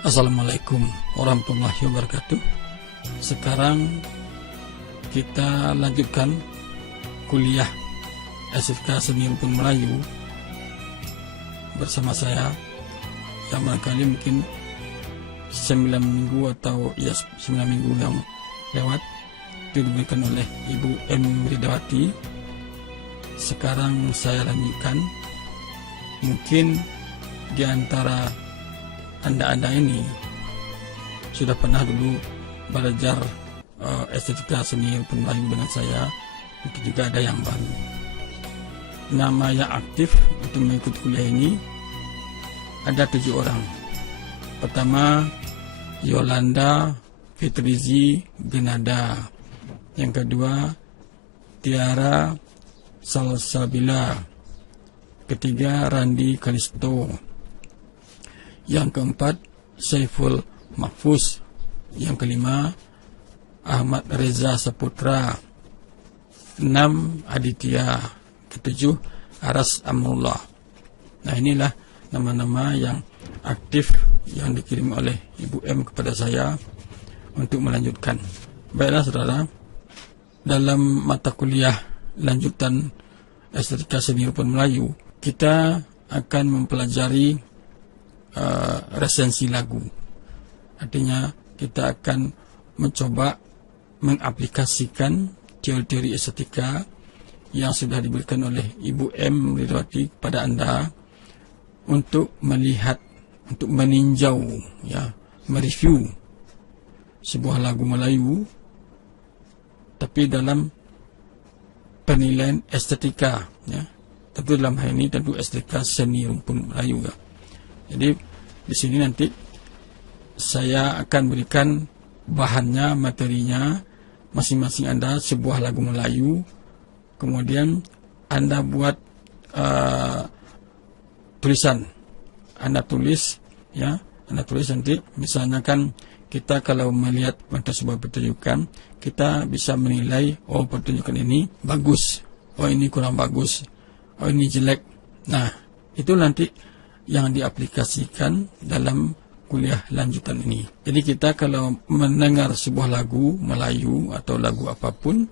Assalamualaikum warahmatullahi wabarakatuh. Sekarang kita lanjutkan kuliah SFK Seni Rumpun Melayu bersama saya yang barangkali mungkin 9 minggu atau 9 minggu yang lewat diberikan oleh Ibu M. Ridawati. Sekarang saya lanjutkan. Mungkin di antara Anda ini sudah pernah dulu belajar estetika seni rumpun Melayu dengan saya. Mungkin juga ada yang baru. Nama yang aktif untuk mengikuti kuliah ini ada 7 orang. Pertama, Yolanda Fitrizi Genada. Yang kedua, Tiara Salsabila. Ketiga, Randi Kalisto. Yang keempat, Saiful Mahfuz. Yang kelima, Ahmad Reza Saputra. 6, Aditya. Ketujuh, Aras Amrullah. Nah, inilah nama-nama yang aktif yang dikirim oleh Ibu M kepada saya untuk melanjutkan. Baiklah saudara, dalam mata kuliah lanjutan estetika seni rumpun Melayu, kita akan mempelajari resensi lagu. Artinya kita akan mencoba mengaplikasikan teori-teori estetika yang sudah diberikan oleh Ibu M. Ridawati kepada Anda untuk melihat, untuk meninjau, ya, mereview sebuah lagu Melayu, tapi dalam penilaian estetika, ya. Tentu dalam hal ini tentu estetika seni rumpun Melayu, ya. Jadi di sini nanti saya akan berikan bahannya, materinya, masing-masing Anda sebuah lagu Melayu, kemudian Anda buat tulisan, Anda tulis, ya, Anda tulis nanti. Misalnya kan kita kalau melihat pada sebuah pertunjukan, kita bisa menilai, oh pertunjukan ini bagus, oh ini kurang bagus, oh ini jelek. Nah, itu nanti yang diaplikasikan dalam kuliah lanjutan ini. Jadi kita kalau mendengar sebuah lagu Melayu atau lagu apapun,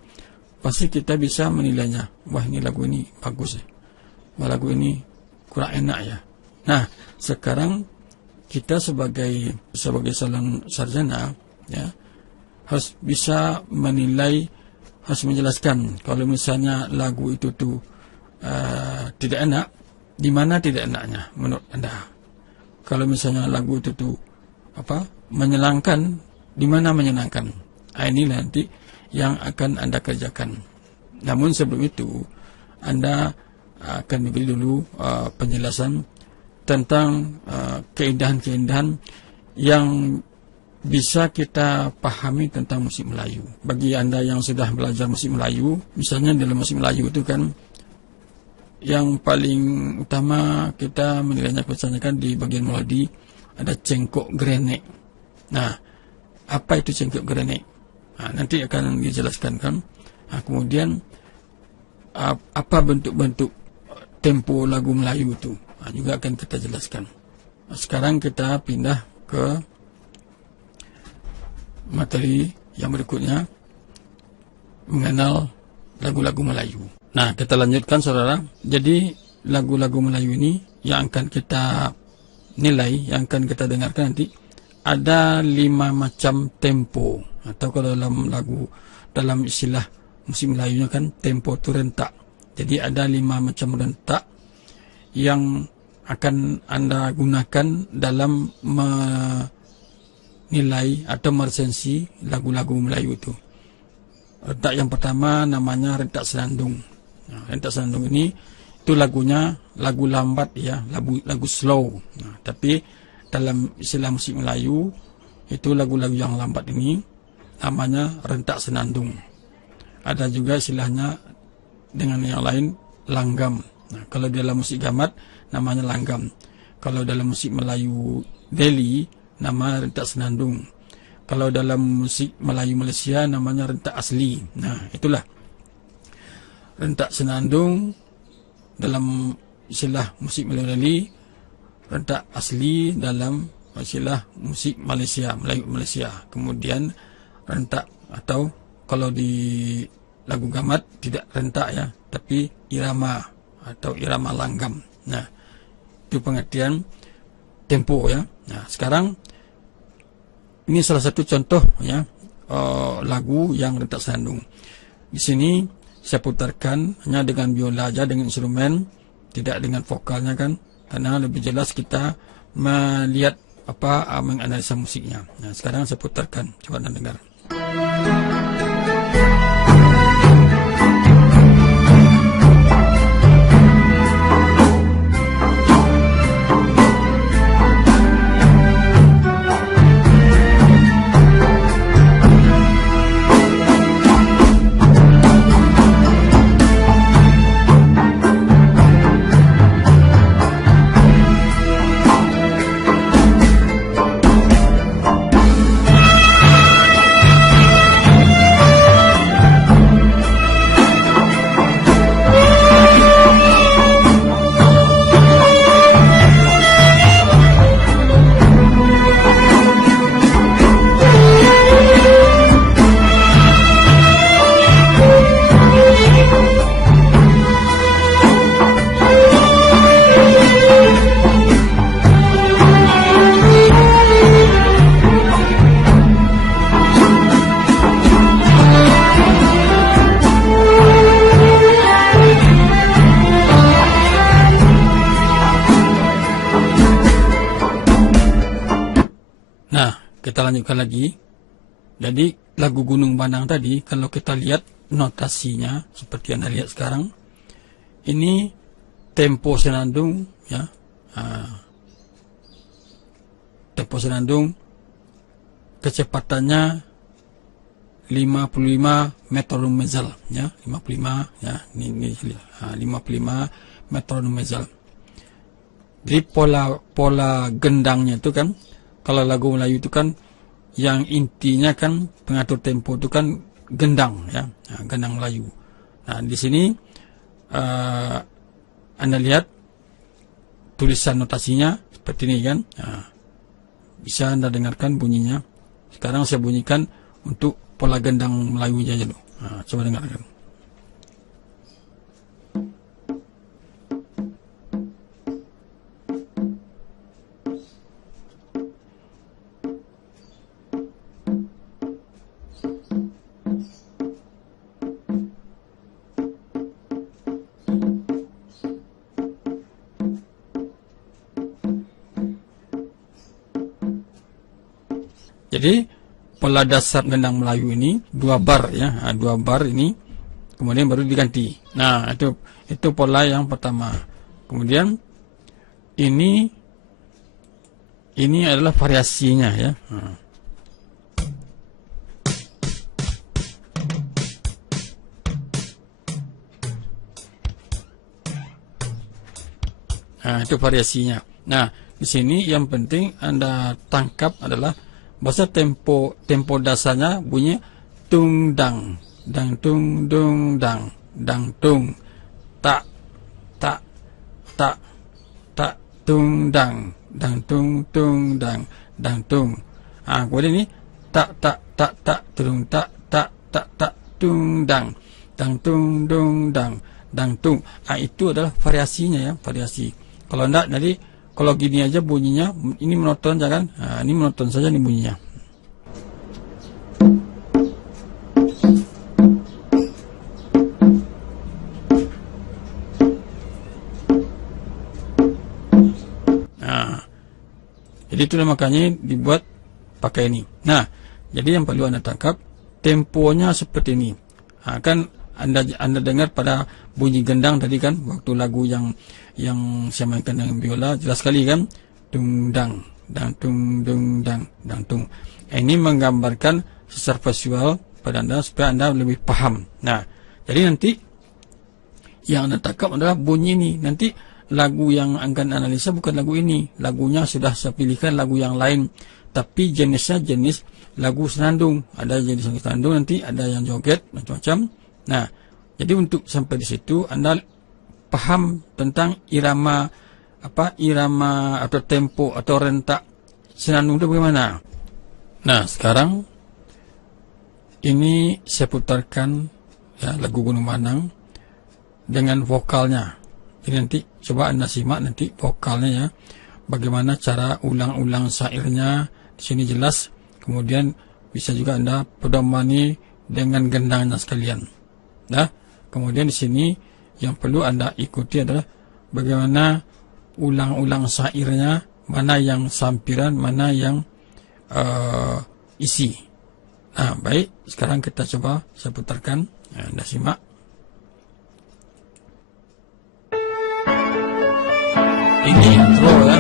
pasti kita bisa menilainya. Wah, ini lagu ini bagus ya. Wah, lagu ini kurang enak ya. Nah, sekarang kita sebagai seorang sarjana, ya, harus bisa menilai, harus menjelaskan kalau misalnya lagu itu tuh tidak enak, di mana tidak enaknya menurut Anda. Kalau misalnya lagu itu tuh menyenangkan, di mana menyenangkan. Nah, ini nanti yang akan Anda kerjakan. Namun sebelum itu Anda akan diberi dulu penjelasan tentang keindahan-keindahan yang bisa kita pahami tentang musik Melayu. Bagi Anda yang sudah belajar musik Melayu, misalnya dalam musik Melayu itu kan yang paling utama kita menilainya, misalnya kan di bagian melodi ada cengkok grenek. Nah, apa itu cengkok grenek? Nah, nanti akan dijelaskan kan. Nah, kemudian apa bentuk-bentuk tempo lagu Melayu itu, nah, juga akan kita jelaskan. Nah, sekarang kita pindah ke materi yang berikutnya, mengenal lagu-lagu Melayu. Nah, kita lanjutkan saudara. Jadi lagu-lagu Melayu ini yang akan kita nilai, yang akan kita dengarkan nanti, ada 5 macam tempo. Atau kalau dalam lagu, dalam istilah musik Melayunya kan tempo itu rentak. Jadi ada 5 macam rentak yang akan Anda gunakan dalam menilai atau meresensi lagu-lagu Melayu itu. Rentak yang pertama namanya rentak senandung. Nah, rentak senandung ini itu lagunya lagu lambat, ya, lagu slow. Nah, tapi dalam istilah musik Melayu itu lagu-lagu yang lambat ini namanya rentak senandung. Ada juga istilahnya dengan yang lain langgam. Nah, kalau dalam musik gamat namanya langgam. Kalau dalam musik Melayu Delhi nama rentak senandung. Kalau dalam musik Melayu Malaysia namanya rentak asli. Nah, itulah rentak senandung dalam istilah musik Melayu, rentak asli dalam istilah musik Malaysia, Melayu Malaysia. Kemudian rentak, atau kalau di lagu gamat tidak rentak ya, tapi irama atau irama langgam. Nah, itu pengertian tempo ya. Nah, sekarang ini salah satu contoh ya, lagu yang rentak senandung. Di sini saya putarkan hanya dengan biola aja, dengan instrumen, tidak dengan vokalnya kan, karena lebih jelas kita melihat menganalisa musiknya. Nah, sekarang saya putarkan, coba anda dengar. Kita lanjutkan lagi. Jadi lagu Gunung Banang tadi, kalau kita lihat notasinya seperti Anda lihat sekarang, ini tempo senandung ya. Tempo senandung kecepatannya 55 metronom mezal ya, 55 ya, ini 55 metronom mezal. Jadi pola gendangnya itu kan, kalau lagu Melayu itu kan yang intinya kan pengatur tempo itu kan gendang ya, gendang Melayu. Nah, di sini Anda lihat tulisan notasinya seperti ini kan. Nah, bisa Anda dengarkan bunyinya. Sekarang saya bunyikan untuk pola gendang Melayunya aja dulu. Nah, coba dengarkan. Jadi pola dasar gendang Melayu ini 2 bar ya, 2 bar ini, kemudian baru diganti. Nah, itu pola yang pertama. Kemudian ini adalah variasinya ya. Nah, itu variasinya. Nah, di sini yang penting Anda tangkap adalah bahasa tempo dasarnya bunyi tung dang tung dung dang tung tak tung dang tung dang tung. Kemudian ini tak tung tung dang tung dung dang tung. Itu adalah variasinya ya, variasi. Kalau enggak jadi kalau gini aja bunyinya, ini monoton jangan. Nah, ini monoton saja nih bunyinya. Nah, jadi itu makanya dibuat pakai ini. Nah, jadi yang perlu Anda tangkap temponya seperti ini. Nah, kan Anda dengar pada bunyi gendang tadi kan, waktu lagu yang saya mainkan dengan biola, jelas sekali kan, tung dang tung dang tung. Ini menggambarkan secara visual pada Anda supaya Anda lebih paham. Nah, jadi nanti yang Anda tangkap adalah bunyi ini. Nanti lagu yang akan analisa bukan lagu ini, lagunya sudah saya pilihkan lagu yang lain, tapi jenisnya jenis lagu senandung. Ada jenis senandung, nanti ada yang joget macam-macam. Nah, jadi untuk sampai di situ Anda paham tentang irama atau tempo atau rentak Senandung itu bagaimana? Nah, sekarang ini saya putarkan ya lagu Gunung Manang dengan vokalnya. Jadi nanti coba Anda simak nanti vokalnya ya. Bagaimana cara ulang-ulang syairnya di sini jelas. Kemudian bisa juga Anda pedomani dengan gendangnya sekalian. Nah, kemudian di sini yang perlu Anda ikuti adalah bagaimana ulang-ulang syairnya, mana yang sampiran, mana yang isi. Nah, baik, sekarang kita coba saya putarkan. Anda simak. Ini intro ya.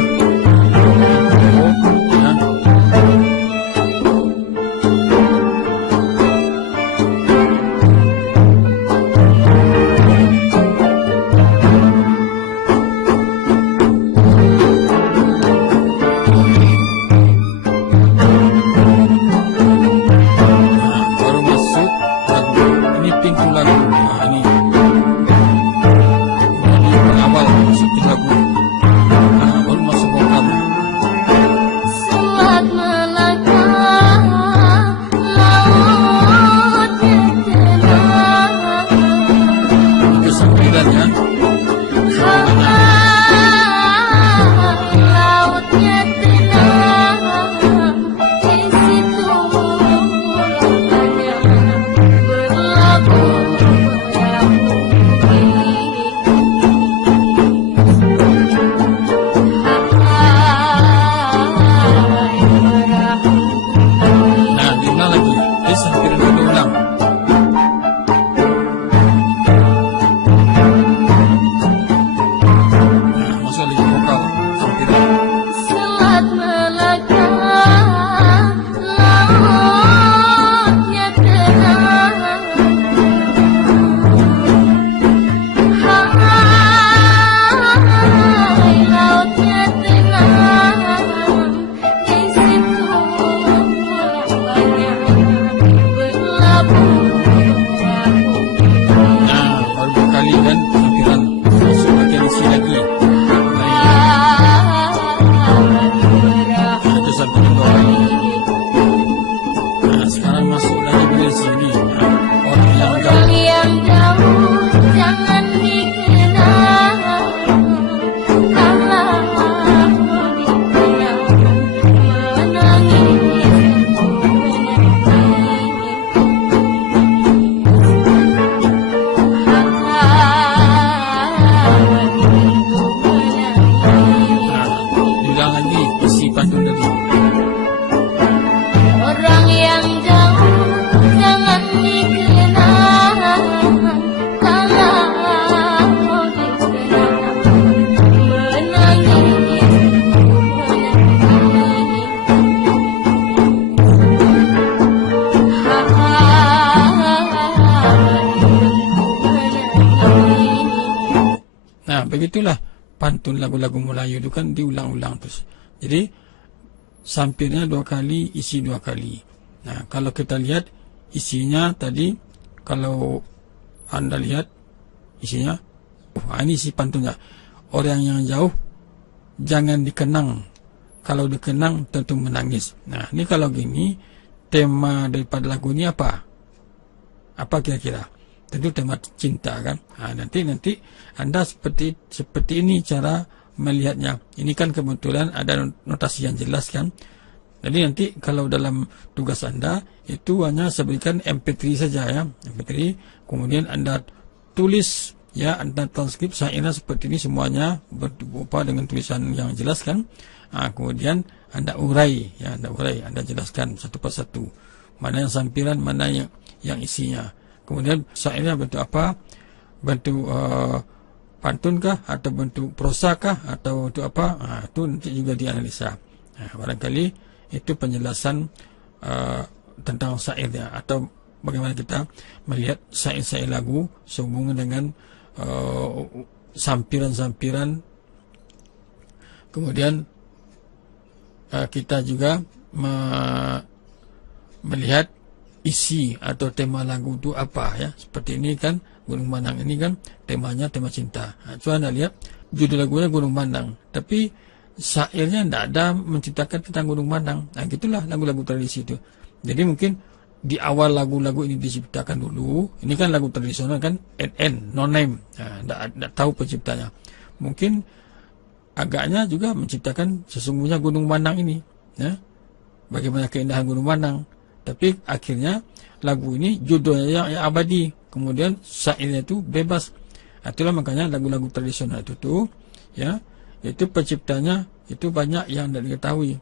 Begitulah pantun lagu-lagu Melayu itu kan diulang-ulang terus. Jadi sampirnya 2 kali, isi 2 kali. Nah, kalau kita lihat isinya tadi, kalau Anda lihat isinya, ini isi pantunnya. Orang yang jauh jangan dikenang, kalau dikenang tentu menangis. Nah, ini kalau gini, tema daripada lagu ini apa? Apa kira-kira? Tentu tema cinta kan. Nah, nanti Anda seperti ini cara melihatnya. Ini kan kebetulan ada notasi yang jelas kan. Jadi nanti kalau dalam tugas Anda itu hanya saya berikan MP3 saja ya, MP3. Kemudian Anda tulis ya, Anda transkrip syairnya seperti ini semuanya berupa dengan tulisan yang jelas kan. Nah, kemudian Anda urai ya, Anda jelaskan satu persatu. Mana yang sampiran, mana yang isinya. Kemudian syairnya bentuk apa? Bentuk pantunkah atau bentuk prosakah atau bentuk apa? Nah, itu nanti juga dianalisa. Nah, barangkali itu penjelasan tentang syairnya atau bagaimana kita melihat syair-syair lagu sehubungan dengan sampiran-sampiran. Kemudian kita juga melihat isi atau tema lagu itu apa ya. Seperti ini kan Gunung Manang ini kan temanya tema cinta. Nah, coba Anda lihat judul lagunya Gunung Manang, tapi syairnya tidak ada menciptakan tentang gunung padang. Nah, gitulah lagu-lagu tradisi itu. Jadi mungkin di awal lagu-lagu ini diciptakan dulu, ini kan lagu tradisional kan, NN, no name, tidak tahu penciptanya. Mungkin agaknya juga menciptakan sesungguhnya gunung padang ini, ya, bagaimana keindahan gunung padang. Tapi akhirnya lagu ini judulnya yang abadi, kemudian syairnya itu bebas. Itulah makanya lagu-lagu tradisional itu tuh, ya, itu penciptanya itu banyak yang tidak diketahui,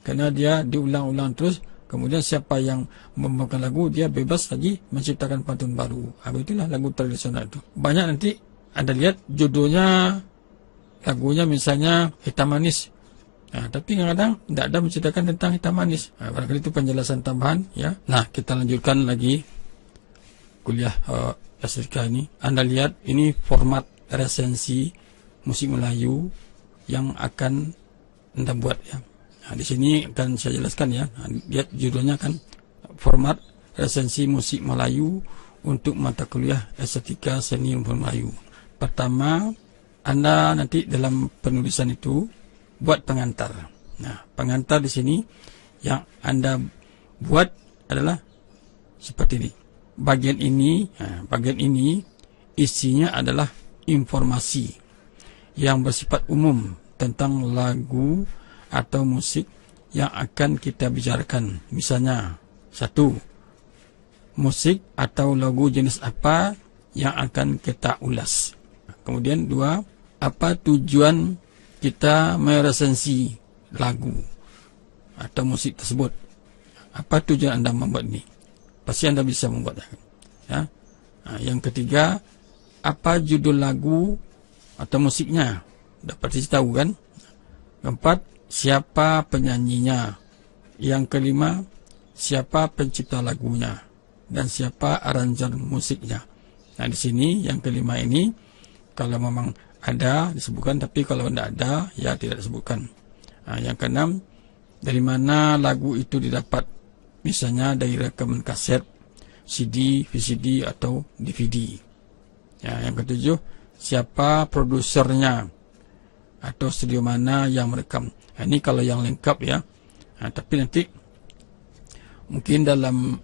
karena dia diulang-ulang terus. Kemudian siapa yang membawakan lagu, dia bebas lagi menciptakan pantun baru. Itulah lagu tradisional itu. Banyak nanti Anda lihat judulnya lagunya misalnya Hitam Manis. Tapi kadang-kadang tidak ada menceritakan tentang hitam manis. Barangkali itu penjelasan tambahan, ya. Nah, kita lanjutkan lagi kuliah SDK ini. Anda lihat ini format resensi musik Melayu yang akan Anda buat, ya. Nah, di sini akan saya jelaskan, ya. Lihat judulnya kan, format resensi musik Melayu untuk mata kuliah Estetika Seni Rumpun Melayu. Pertama, Anda nanti dalam penulisan itu buat pengantar. Nah, pengantar di sini yang Anda buat adalah seperti ini. Bagian ini isinya adalah informasi yang bersifat umum tentang lagu atau musik yang akan kita bicarakan. Misalnya, 1. Musik atau lagu jenis apa yang akan kita ulas. Kemudian 2. Apa tujuan kita meresensi lagu atau musik tersebut? Apa tujuan Anda membuat ini? Pasti Anda bisa membuatnya, ya. Yang ketiga, apa judul lagu atau musiknya? Dapat tahu kan? Keempat, siapa penyanyinya? Yang kelima, siapa pencipta lagunya? Dan siapa aranser musiknya? Nah, di sini yang kelima ini, kalau memang ada disebutkan, tapi kalau tidak ada, ya tidak disebutkan. Yang keenam, dari mana lagu itu didapat? Misalnya dari rekaman kaset, CD, VCD atau DVD. Yang ketujuh, siapa produsernya atau studio mana yang merekam. Ini kalau yang lengkap, ya. Tapi nanti mungkin dalam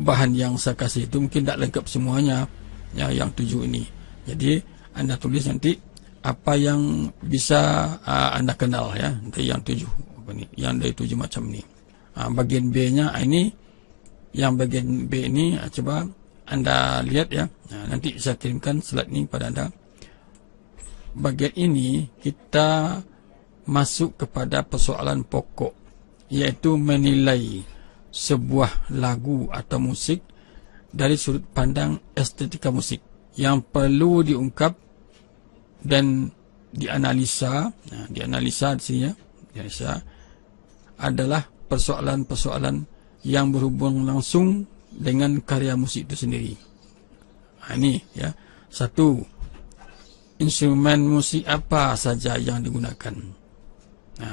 bahan yang saya kasih itu mungkin tidak lengkap semuanya, ya, yang 7 ini. Jadi Anda tulis nanti apa yang bisa Anda kenal, ya, dari yang 7 ini, yang dari 7 macam ini. Bagian B-nya ini, yang bagian B ini coba Anda lihat, ya. Nanti saya kirimkan slide ini pada Anda. Bagian ini kita masuk kepada persoalan pokok, yaitu menilai sebuah lagu atau musik dari sudut pandang estetika musik yang perlu diungkap dan dianalisa. Dianalisa di sini, ya. Dianalisa adalah persoalan-persoalan yang berhubung langsung dengan karya musik itu sendiri. Ini, ya. 1. Instrumen musik apa saja yang digunakan.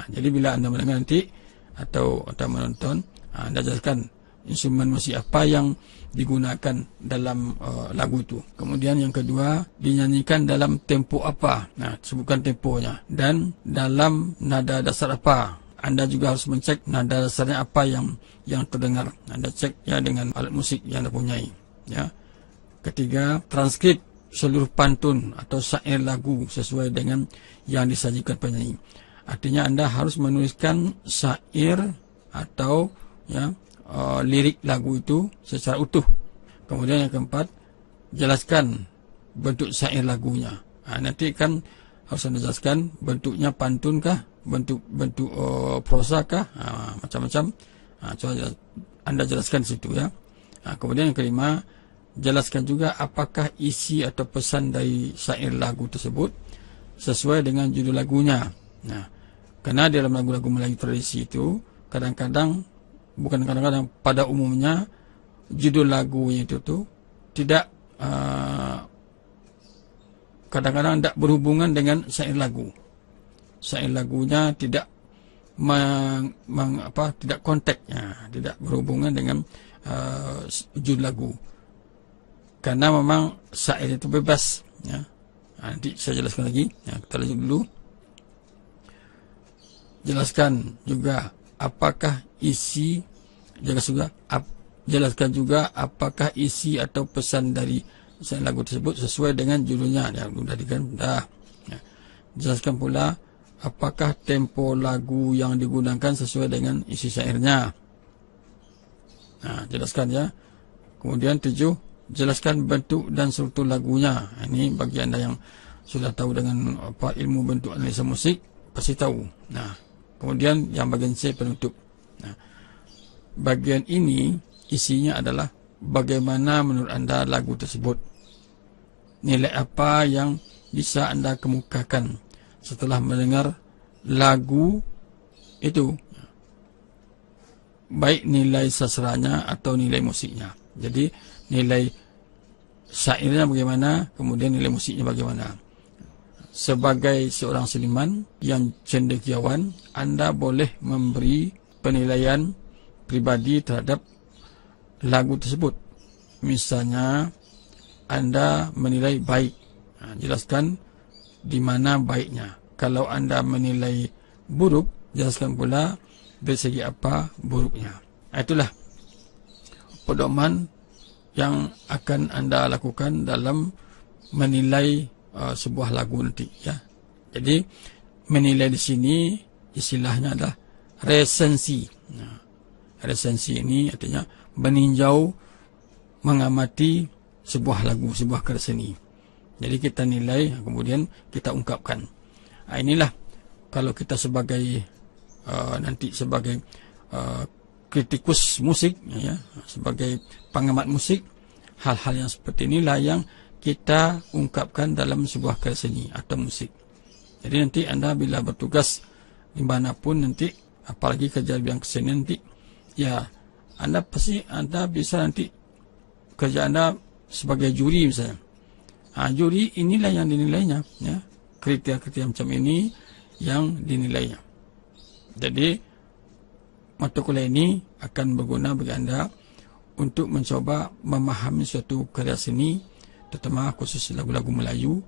Jadi bila Anda mendengar nanti atau menonton, Anda jelaskan instrumen musik apa yang digunakan dalam lagu itu. Kemudian yang kedua, dinyanyikan dalam tempo apa. Sebutkan temponya. Dan dalam nada dasar apa. Anda juga harus mencek nada dasarnya apa yang terdengar. Anda cek, ya, dengan alat musik yang Anda punyai, ya. Ketiga, transkrip seluruh pantun atau syair lagu sesuai dengan yang disajikan penyanyi. Artinya Anda harus menuliskan syair atau, ya, lirik lagu itu secara utuh. Kemudian yang keempat, jelaskan bentuk syair lagunya. Nanti kan harus Anda jelaskan bentuknya pantun kah, bentuk prosa kah, macam-macam. Coba Anda jelaskan di situ, ya. Kemudian yang kelima, jelaskan juga apakah isi atau pesan dari syair lagu tersebut sesuai dengan judul lagunya. Karena dalam lagu-lagu Melayu tradisi itu kadang-kadang, bukan kadang-kadang, pada umumnya judul lagunya itu tuh tidak kadang-kadang tidak berhubungan dengan syair lagu. Syair lagunya tidak tidak konteksnya, tidak berhubungan dengan judul lagu. Karena memang syair itu bebas, ya. Nanti saya jelaskan lagi, ya. Kita lanjut dulu. jelaskan juga apakah isi, jelaskan juga apakah isi atau pesan dari lagu tersebut sesuai dengan judulnya. Ya, dah. Ya. Jelaskan pula apakah tempo lagu yang digunakan sesuai dengan isi syairnya. Nah, jelaskan ya. Kemudian 7, jelaskan bentuk dan struktur lagunya. Ini bagi anda yang sudah tahu dengan ilmu bentuk analisa musik, pasti tahu. Nah, kemudian yang bagian C, penutup. Nah, bagian ini isinya adalah bagaimana menurut anda lagu tersebut. Nilai apa yang bisa anda kemukakan setelah mendengar lagu itu, baik nilai sastranya atau nilai musiknya. Jadi nilai syairnya bagaimana, kemudian nilai musiknya bagaimana. Sebagai seorang seniman yang cendekiawan, anda boleh memberi penilaian pribadi terhadap lagu tersebut. Misalnya anda menilai baik, jelaskan di mana baiknya. Kalau anda menilai buruk, jelaskan pula dari segi apa buruknya. Itulah pedoman yang akan anda lakukan dalam menilai sebuah lagu nanti, ya. Jadi menilai di sini istilahnya adalah resensi. Nah, resensi ini artinya meninjau, mengamati sebuah lagu, sebuah karya seni. Jadi kita nilai, kemudian kita ungkapkan. Nah, inilah kalau kita sebagai nanti sebagai kritikus musik, ya, sebagai pengamat musik, hal-hal yang seperti inilah yang kita ungkapkan dalam sebuah karya seni atau musik. Jadi nanti anda bila bertugas dimanapun nanti, apalagi kerja bidang kesenian nanti, ya anda bisa nanti kerja anda sebagai juri misalnya. Juri inilah yang dinilainya, ya, kriteria-kriteria macam ini yang dinilainya. Jadi mata kuliah ini akan berguna bagi anda untuk mencoba memahami suatu karya seni, terutama khusus lagu-lagu Melayu,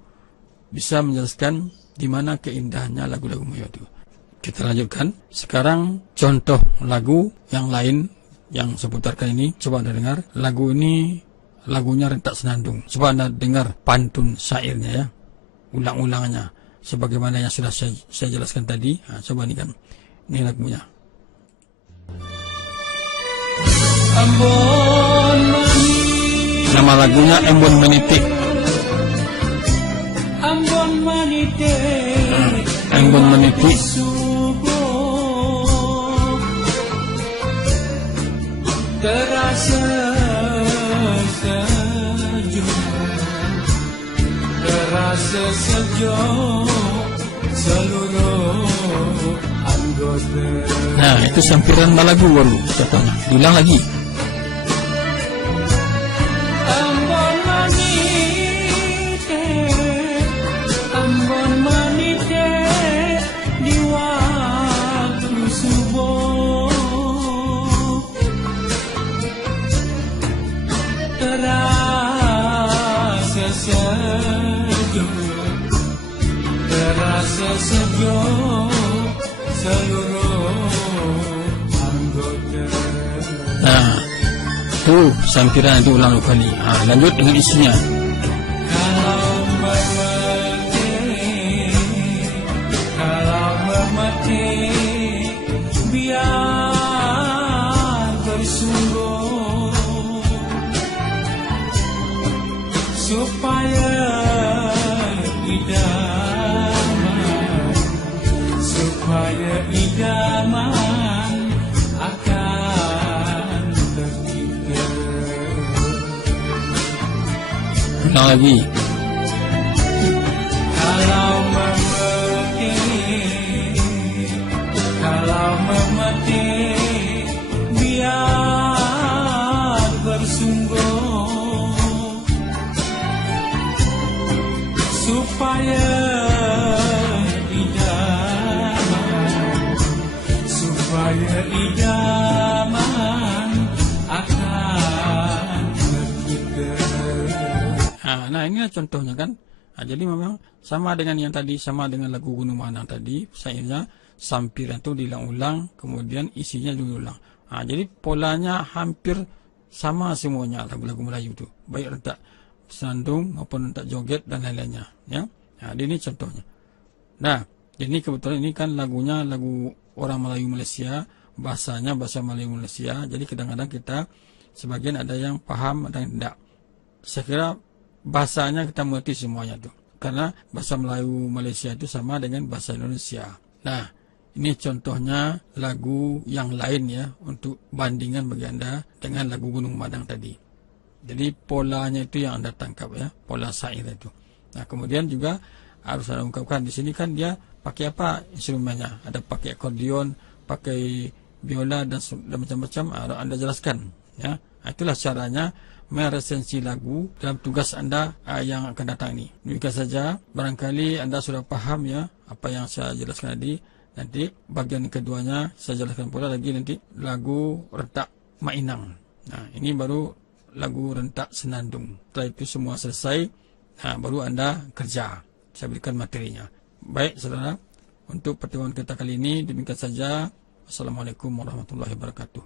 bisa menjelaskan di mana keindahannya lagu-lagu Melayu itu. Kita lanjutkan. Sekarang contoh lagu yang lain yang saya putarkan ini, coba anda dengar. Lagu ini lagunya rentak senandung. Coba anda dengar pantun syairnya, ya, ulang-ulangannya sebagaimana yang sudah saya jelaskan tadi. Coba nih kan, ini lagunya. Nama lagunya Embon Menitik. Embon Menitik. Terasa sejuk seluruh anggota. Nah, itu sampiran lagu baru contohnya. Diulang lagi. Ambon manite di waktu subuh, terasa sejuk seluruh anggota. Nah, itu sampiran itu ulang kali. Lanjut dengan isinya. Kalau memetik biar bersungguh, supaya idaman akan tercipta. Ulang lagi. Kalau memetik biar bersungguh, supaya idaman akan tercipta. Nah, inilah contohnya kan. Jadi memang sama dengan yang tadi, sama dengan lagu Gunung Manang tadi, syairnya sampiran itu diulang-ulang, kemudian isinya diulang. Jadi polanya hampir sama semuanya lagu-lagu Melayu itu, baik rentak senandung maupun rentak joget dan lain-lainnya. Ya, ini contohnya. Nah, ini kebetulan ini kan lagunya lagu orang Melayu Malaysia, bahasanya bahasa Melayu Malaysia. Jadi kadang-kadang kita sebagian ada yang paham, ada yang tidak. Saya kira bahasanya kita mengerti semuanya tuh, karena bahasa Melayu Malaysia itu sama dengan bahasa Indonesia. Nah, ini contohnya lagu yang lain ya, untuk bandingan bagi Anda dengan lagu Gunung Madang tadi. Jadi polanya itu yang Anda tangkap ya, pola syair itu. Nah, kemudian juga harus Anda ungkapkan di sini kan dia pakai apa instrumennya? Ada pakai akordeon, pakai biola dan macam-macam. Anda jelaskan ya. Itulah caranya meresensi lagu dalam tugas Anda yang akan datang ini. Demikian saja, barangkali Anda sudah paham ya apa yang saya jelaskan tadi. Nanti bagian keduanya saya jelaskan pula lagi nanti lagu rentak Mainang. Nah, ini baru lagu rentak Senandung. Setelah itu semua selesai, baru Anda kerja. Saya berikan materinya. Baik saudara, untuk pertemuan kita kali ini demikian saja. Assalamualaikum warahmatullahi wabarakatuh.